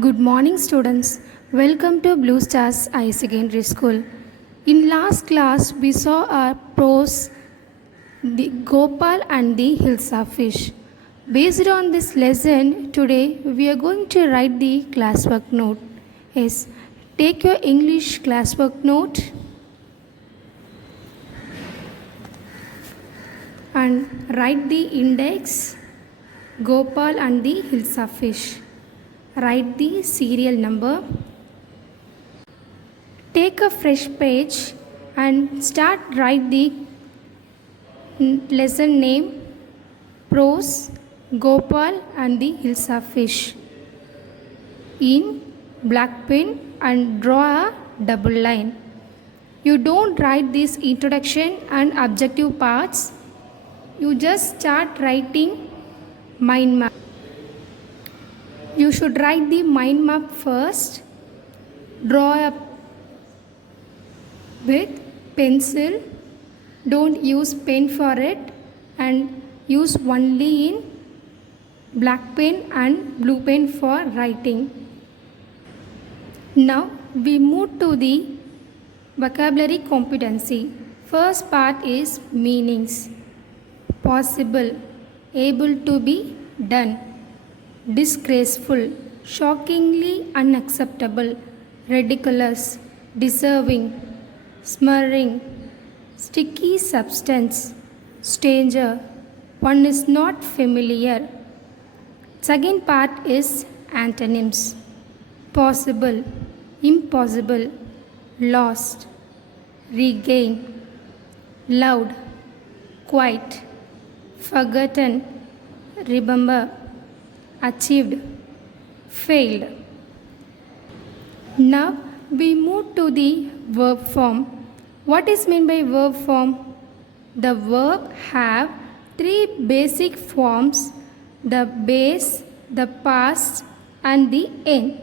Good morning, students. Welcome to Blue Stars High Secondary School. In last class, we saw our prose, the Gopal and the Hilsa fish. Based on this lesson, today we are going to write the classwork note. Yes, take your English classwork note and write the index Gopal and the Hilsa fish. Write the serial number. Take a fresh page and start write the lesson name, prose, Gopal and the Hilsa fish in black pen and draw a double line. You don't write this introduction and objective parts. You just start writing mind map. You should write the mind map first. Draw up with pencil. Don't use pen for it and use only in black pen and blue pen for writing. Now we move to the vocabulary competency. First part is meanings. Possible, able to be done. Disgraceful, shockingly unacceptable, ridiculous, deserving, smearing, sticky substance, stranger, one is not familiar. Second part is antonyms. Possible, impossible, lost, regain, loud, quite, forgotten, remember, achieved, failed. Now we move to the verb form. What is meant by verb form? The verb have three basic forms: the base, the past and the end.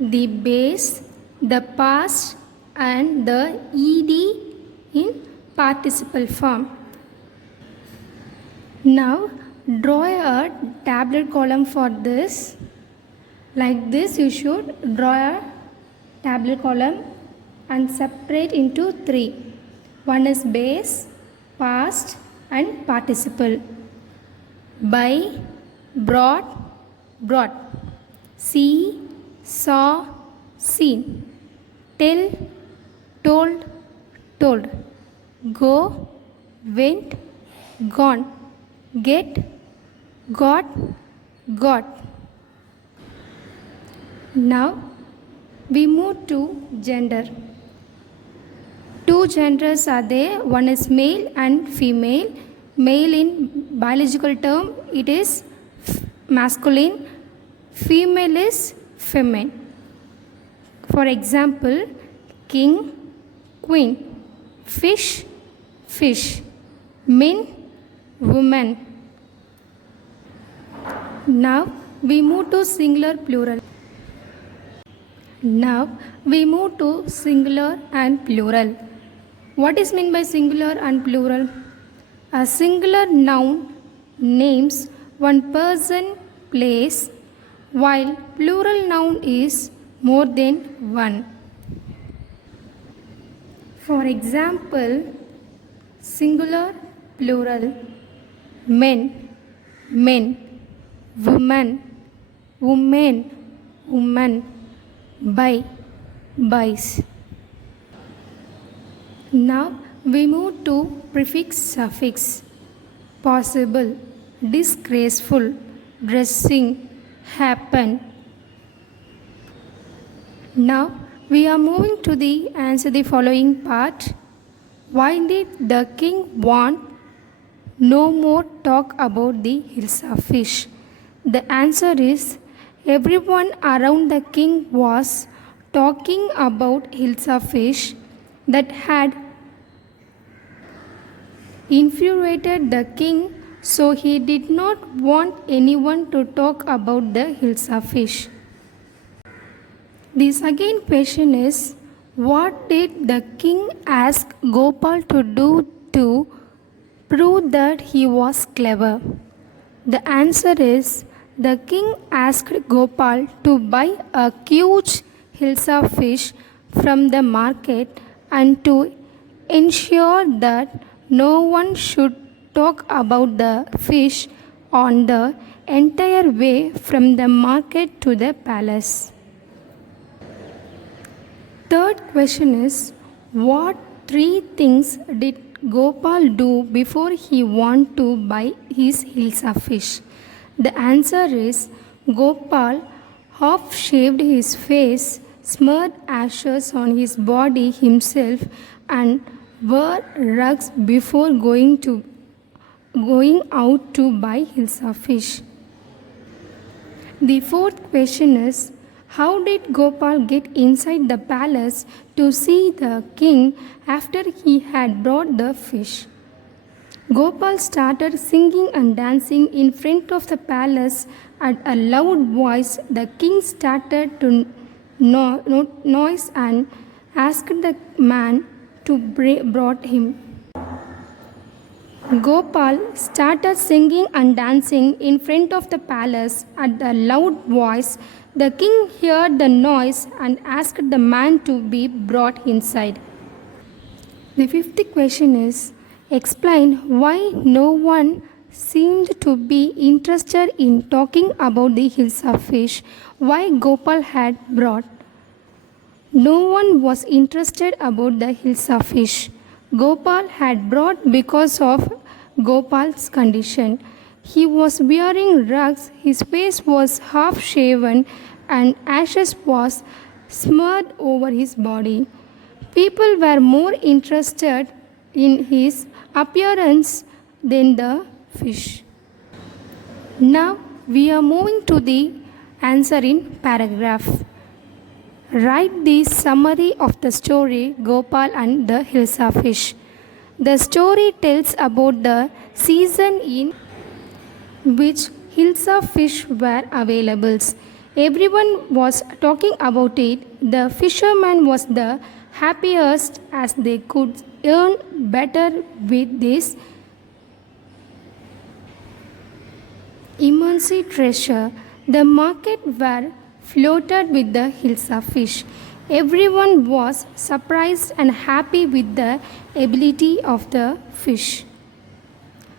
The base, the past and the ed in participle form. Now draw a tabular column for this. Like this you should draw a tabular column and separate into three. One is base, past and participle. By, brought, brought. See, saw, seen. Tell, told, told. Go, went, gone. Get, got, got. Now we move to gender. Two genders are there. One is male and female. Male in biological term it is masculine. Female is feminine. For example, king, queen, fish, fish, men, woman. Now we move to singular plural. Now we move to singular and plural. What is meant by singular and plural? A singular noun names one person, place, while plural noun is more than one. For example, singular, plural, men, men, woman, women, woman, by, buys. Now we move to prefix suffix. Possible, disgraceful, dressing, happen. Now we are moving to the answer the following part. Why did the king want no more talk about the Hilsa fish? The answer is everyone around the king was talking about Hilsa fish that had infuriated the king, so he did not want anyone to talk about the Hilsa fish. The second question is, what did the king ask Gopal to do to Prove that he was clever. The answer is the king asked Gopal to buy a huge hilsa fish from the market and to ensure that no one should talk about the fish on the entire way from the market to the palace. Third question is, what three things did Gopal do before he wanted to buy his hilsa fish? The answer is Gopal half shaved his face, smeared ashes on his body himself, and wore rugs before going out to buy hilsa fish. The fourth question is, how did Gopal get inside the palace to see the king after he had brought the fish? Gopal started singing and dancing in front of the palace at a loud voice. The king started to noise and asked the man to brought him. Gopal started singing and dancing in front of the palace at a loud voice. The king heard the noise and asked the man to be brought inside. The fifth question is, explain why no one seemed to be interested in talking about the hilsa fish why Gopal had brought. No one was interested about the hilsa fish Gopal had brought because of Gopal's condition. He was wearing rags, his face was half shaven, and ashes was smeared over his body. People were more interested in his appearance than the fish. Now we are moving to the answer in paragraph. Write the summary of the story Gopal and the hilsa fish. The story tells about the season in which hilsa fish were available. Everyone was talking about it. The fisherman was the happiest as they could earn better with this immense treasure. The market were floated with the hilsa fish. Everyone was surprised and happy with the ability of the fish.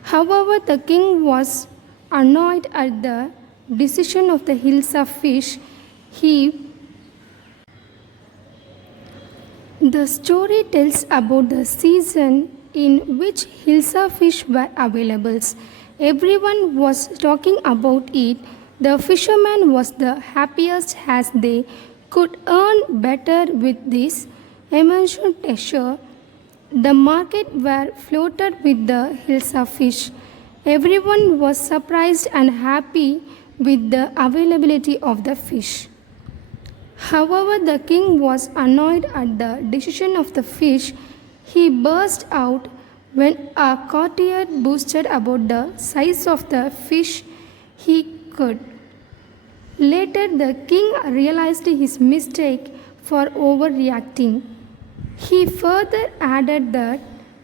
However, the king was annoyed at the decision of the hilsa fish. The story tells about the season in which hilsa fish were available. Everyone was talking about it. The fisherman was the happiest as they could earn better with this immense treasure. The market were floated with the hilsa fish. Everyone was surprised and happy with the availability of the fish. However, the king was annoyed at the decision of the fish. He burst out when a courtier boasted about the size of the fish he could. Later, the king realized his mistake for overreacting. He further added that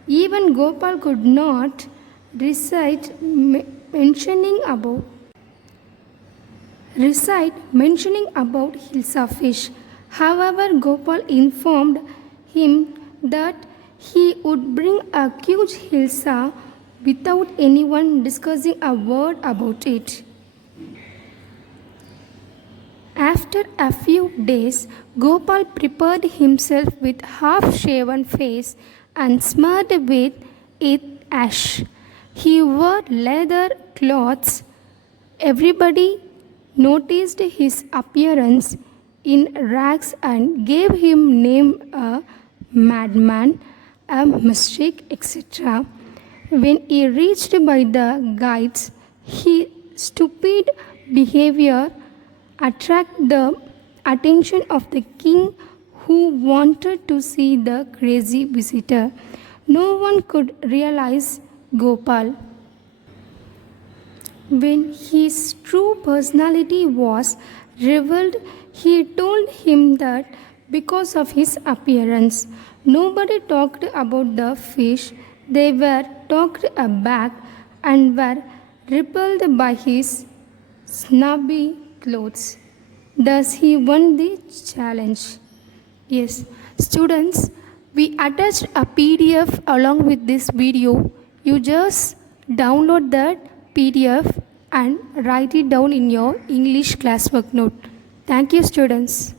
even Gopal could not recite mentioning about hilsa fish. However, Gopal informed him that he would bring a huge hilsa without anyone discussing a word about it. After a few days, Gopal prepared himself with half-shaven face and smeared with it ash. He wore leather clothes. Everybody noticed his appearance in rags and gave him name a madman, a mystic, etc. When he reached by the guides, his stupid behavior attracted the attention of the king, who wanted to see the crazy visitor. No one could realize Gopal. When his true personality was revealed, he told him that because of his appearance, nobody talked about the fish They were talked aback and were repelled by his snobby clothes. Does he won the challenge? Yes, students, we attached a PDF along with this video. You just download that PDF and write it down in your English classwork note. Thank you, students.